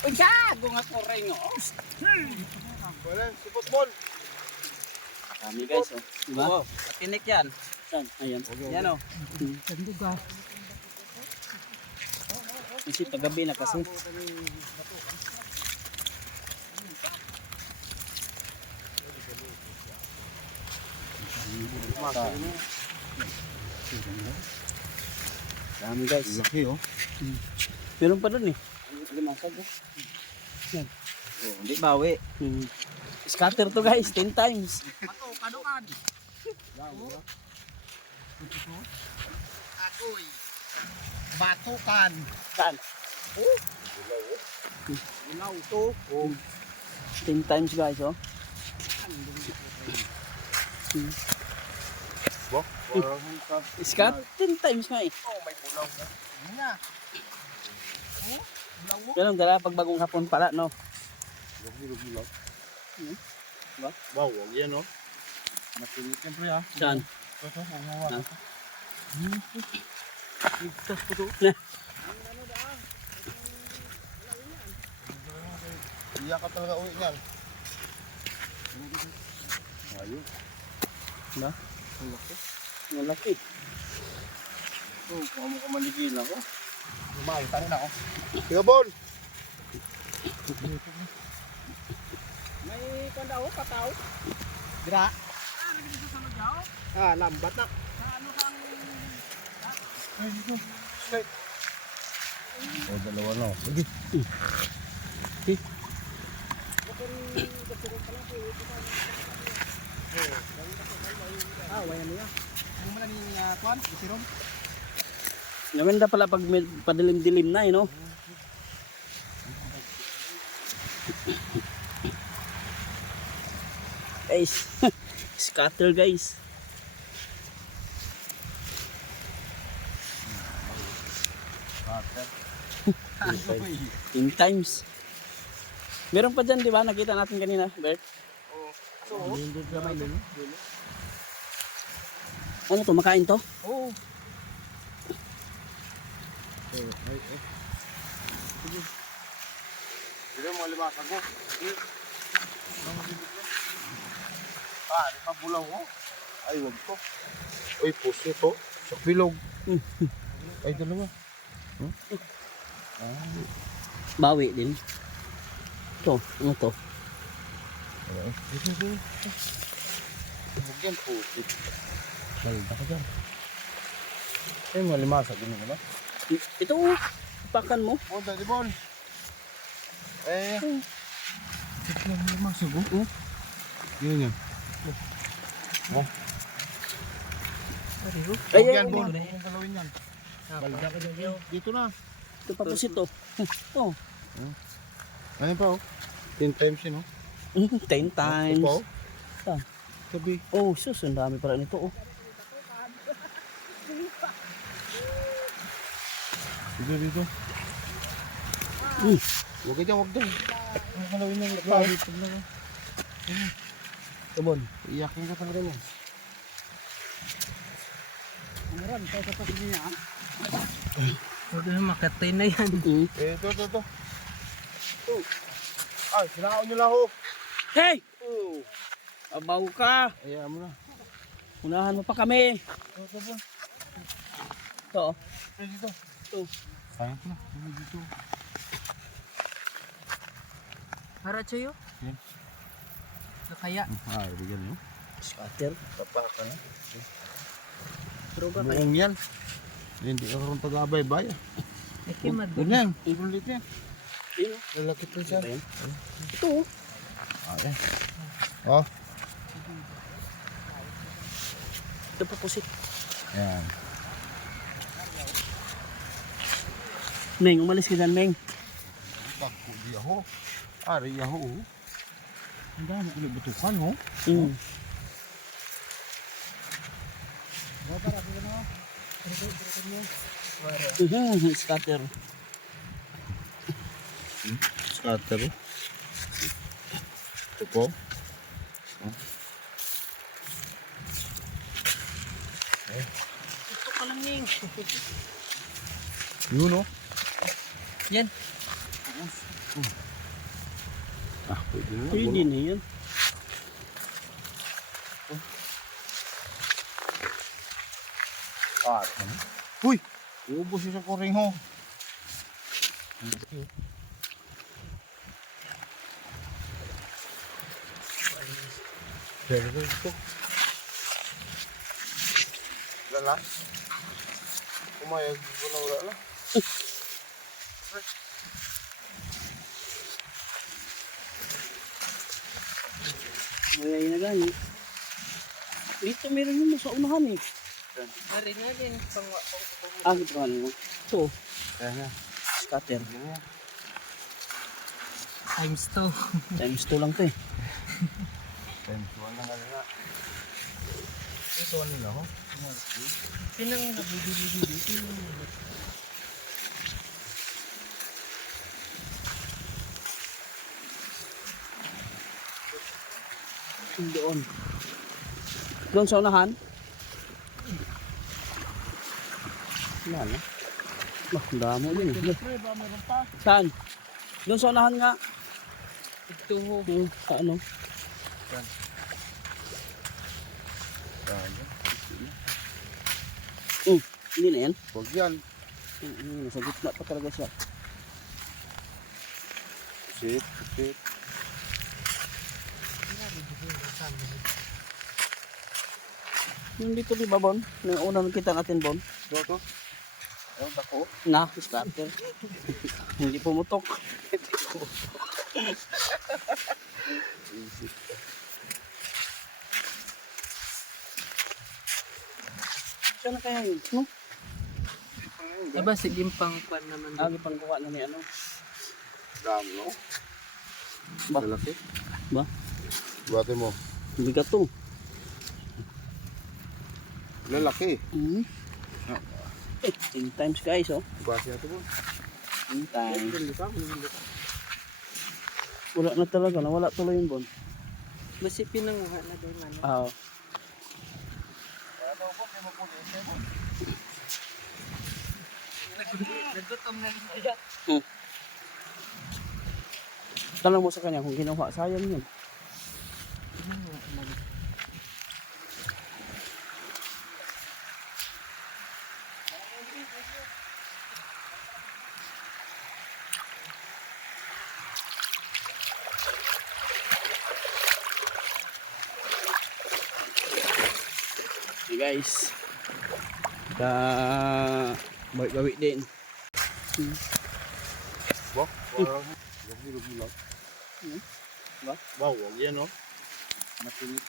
Uy, gago nga koreng, oh. Wala, si football. Kami guys, oh. Diba? Oo, matinik yan. Saan? Ayan. Yan o. Sanduga. Kasi paggabi na kasi. Dami guys. Laki oh. Meron pa dun eh. Lumasag oh. Yan. Oh, hindi bawi. Scatter to guys, 10 times. Pato, kanukan. Ako'y batukan. Saan? Ilaw to. 10 times guys oh. Bo, Scat, 10 times nga eh. Oh, may bulaw na. Ano nga? Pero dala pag bagong hapon pala no. Lug-lug. Ba? Wow, wag yan oh. Matinik yan pre ha. Saan? Ito, umawa. Ligtas po to. Iya ka talaga uwi niyan. Ayun. Ba? Malaki. Oh, kamo ko manigil ako. Lumayo, tanin ako. Tiga Bon. May kanda o, pataw. Dira. Ah, lambat na. Oh, dalawa na. Sige. Ah, wala niya. Ano man ni Kwan? Isiron? Maganda pala pag may padilim-dilim na eh no. Guys, scatter guys. In times. Meron pa dyan, di ba? Nakita natin kanina, Bert. Oo. Ano to? Makain to? Oo. Sige mo limasag mo. Ah, di pa bulaw oh. Ay, wag ko. Uy, puso to. Sa bilog. Ay, dalawa. Bawi din. To, ano to? Huwag yan po. Balda ka dyan. Eh, malimasag yun ba? Ito, oh. Pakan mo. Oh, Daddy Bon. Eh. Ito lang malimasag oh. Yun yan. Oh. Ay, Huwag ay, yan, ay, Bon. ay. Huwag galawin yan. Balda ka dyan. Dito na. Ito pa po ito. Oh. Ano pa oh? 10 times yun oh. 10 times. Ito pa oh. Saan? Sabi. Oh, sus, ang dami pala nito, oh. Dito, dito. Huwag ka dyan, huwag dyan. Ang galawin yung labi. Tabon. Iyakin ka talaga yan. Meron, kaya sa pagin niya. Huwag na makatay na yan. Eh, ito. Ay, sinakaw nyo lang ho. Hey! Oh. Abaw ka! Ayaw mo na. Unahan mo pa kami. Ito. Ito, oh. Dito. Ito. Sayang ko na. Dito. Para sa'yo? Yan. Nakaya. Ah, bigyan nyo. Scatter. Tapaka na. Droga kayo. Buong yan. Hindi ako rin taga-abay-bay. Eh, kimad. Ganyan. Ulit yan. Yun, oh. Lalaki pa siya. Ito, yan. Ito, oh. Ah, eh. Oh. Ito pa pusit. Yan. Meng, umalis ka dyan, Meng. Pagko di ako. Ari ako. Ang dami ulit butukan, ho. Mm. Scatter. Scatter. Ito po. Ito ka lang, Ning. Yun, oh. Yan. Ah, pwede na. Pwede na yan. Ah, uy! Iubos siya sa kuring ho. Pero ito. Wala na. Kumayag, wala na. Mayay na gani. Dito meron yun sa unahan eh. Hari na din. Ah, ito ka mo. Ito, Kaya na. scatter. Times 2. Times 2 lang to eh. Tensuan na nga na. Ito nila ho. Pinang Doon. Doon sa unahan? Wala na. Bah, damo din eh. ba meron pa? Saan? Doon sa unahan nga. Ito ho. Sa ano? Hindi na yan. Huwag yan. Nasa gitna pa talaga siya. Sit, sit. Yung dito di ba, Bon? Yung una nakita natin, Bon? Ito, ito. Ewan ako. Na, starter. Hindi pumutok. Saan na kaya yun? No? Aba, sige pang pan naman. Agi pang kuha na ni ano. Dami mo. Ba? Lalaki. Ba? Buhati mo. Bigat to. Lalaki. Mm. 10 times guys, oh. Buhati natin mo. 10 times. Wala na talaga, nawala tuloy yung Bon. Basi pinanguha na din man. Ah, Nagutom na rin kaya. tanong mo sa kanya kung ginawa, sayang yun. Hey guys, bawi din. Ba? Parang. Lugi lang. Ba? Ba, huwag yan, no? Matinit.